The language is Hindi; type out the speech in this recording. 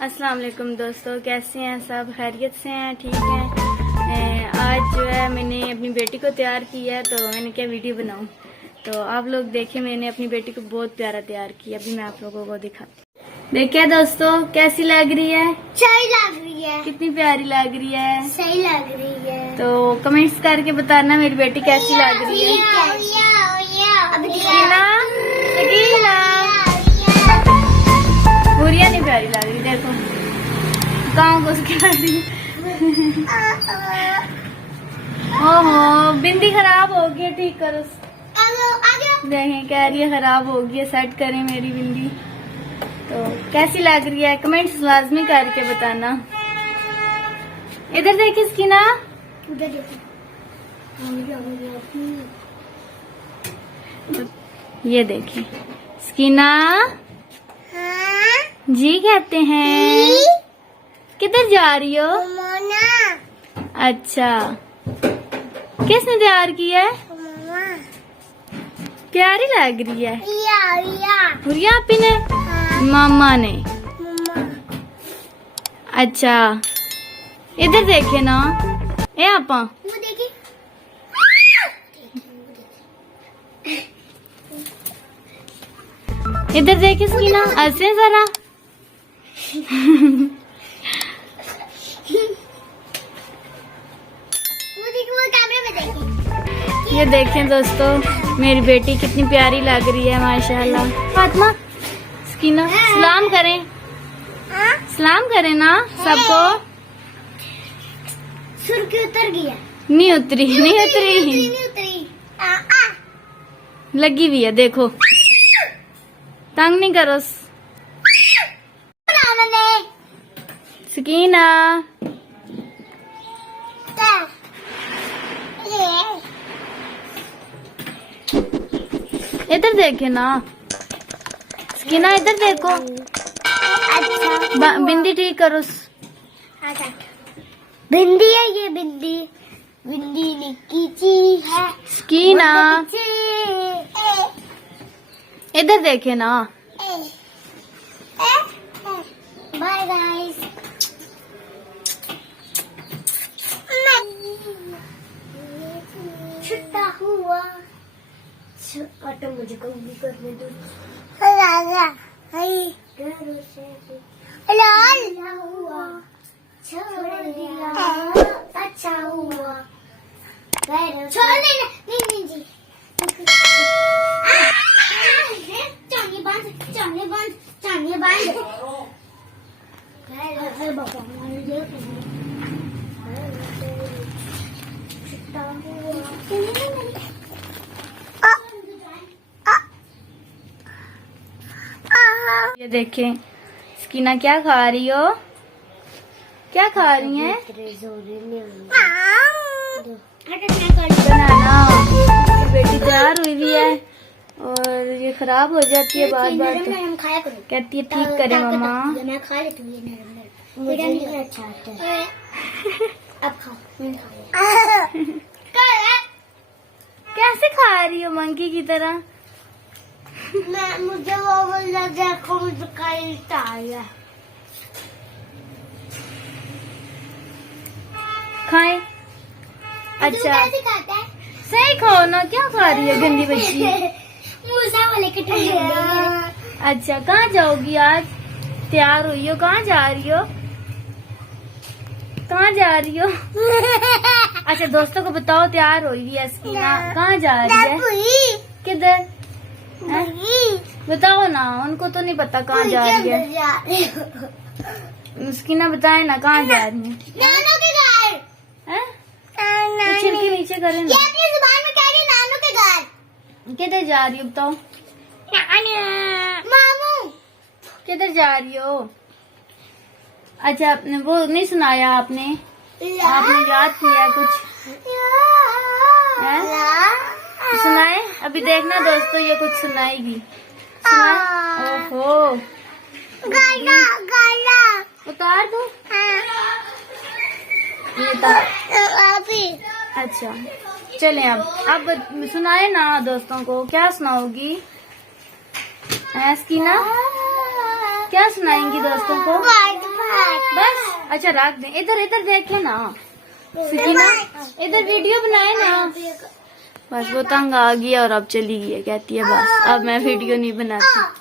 अस्सलाम वालेकुम दोस्तों, कैसे हैं सब? खैरियत से हैं? ठीक हैं? आज जो है मैंने अपनी बेटी को तैयार किया है, तो मैंने क्या वीडियो बनाऊं। तो आप लोग देखें, मैंने अपनी बेटी को बहुत प्यारा तैयार किया। अभी मैं आप लोगों को दिखाती हूँ। देखिए दोस्तों, कैसी लग रही है? सही लग रही है। कितनी प्यारी लग रही है। सही लग रही है। तो कमेंट्स करके बताना मेरी बेटी कैसी लग रही है। हुरिया नहीं प्यारी लग रही, देखो गाँव घुस के लग रही। ओहो, बिंदी खराब हो गई, ठीक करो। देखें, कह रही है खराब हो गई है, सेट करें मेरी बिंदी। तो कैसी लग रही है कमेंट्स लाजमी करके बताना। इधर देखिए स्कीना, उधर देखो। ये देखें स्कीना जी कहते हैं। किधर जा रही हो? मोना। अच्छा, किसने तैयार की है? प्यारी लग रही है। हुरिया आपी ने? मामा ने। अच्छा, इधर देखे ना। ए आपा, इधर देखे स्कीना, ऐसे जरा। ये देखें दोस्तों, मेरी बेटी कितनी प्यारी लग रही है माशाल्लाह। फातिमा, स्कीना सलाम करें, सलाम करें ना सबको। सुर्खी उतर गया। नहीं उतरी, नहीं उतरी, लगी हुई है, देखो तंग नहीं करो। स्कीना इधर देखे ना। स्कीना इधर देखो। अच्छा, बिंदी ठीक करो। बिंदी है ये, बिंदी बिंदी निक्की ची है। स्कीना इधर देखे ना। Bye guys. छुट्टा हुआ ऑटो, मुझे कभी करने दो। हुआ छोड़ दिया, अच्छा हुआ। छोड़ नहीं जी। चांदी बांध, चांदी बांध, चांदी बांध। ये देखें स्कीना क्या खा रही हो? क्या खा रही है? बनाना। बेटी तैयार हुई है और ये खराब हो जाती है बार बार, तो कहती है ठीक करे मम्मा। मैं खा लेती हूँ ये नरम नरम, मुझे अच्छा लगता है। अब खाओ, मैं खा कैसे खा रही हो मंकी की तरह? मुझे वो वाला देखो, मुझे कहीं चाहिए। खाए। अच्छा कैसे खाता है? सही खाओ ना, क्या खा रही है गंदी बच्ची? मूसा वाले के अच्छा, कहाँ जाओगी आज? तैयार हुई हो, कहाँ जा रही हो? कहाँ जा रही हो? अच्छा दोस्तों को बताओ, तैयार हुई है स्कीना, कहाँ जा रही है? किधर? बताओ ना, उनको तो नहीं पता कहाँ जा रही है। स्कीना बताए ना कहाँ जा रही है? नानू के घर। पीछे के नीचे करें ना। ये अपनी जुबान में कह रही है, नानू के घर। किधर जा रही हो बताओ? मामू। किधर जा रही हो? अच्छा, आपने वो नहीं सुनाया? आपने याद किया कुछ? सुनाए? अभी देखना दोस्तों, ये कुछ सुनाएगी। ओहो, गाना गाना उतार दो। ये उतार। अच्छा चलें, अब सुनाए ना दोस्तों को। क्या सुनाओगी? स्कीना क्या सुनाएंगी दोस्तों को? अच्छा रख दे, इधर इधर देखे ना सकीना, इधर वीडियो बनाए ना। बस वो तंग आ गई और अब चली गई है, कहती है बस अब मैं वीडियो नहीं बनाती।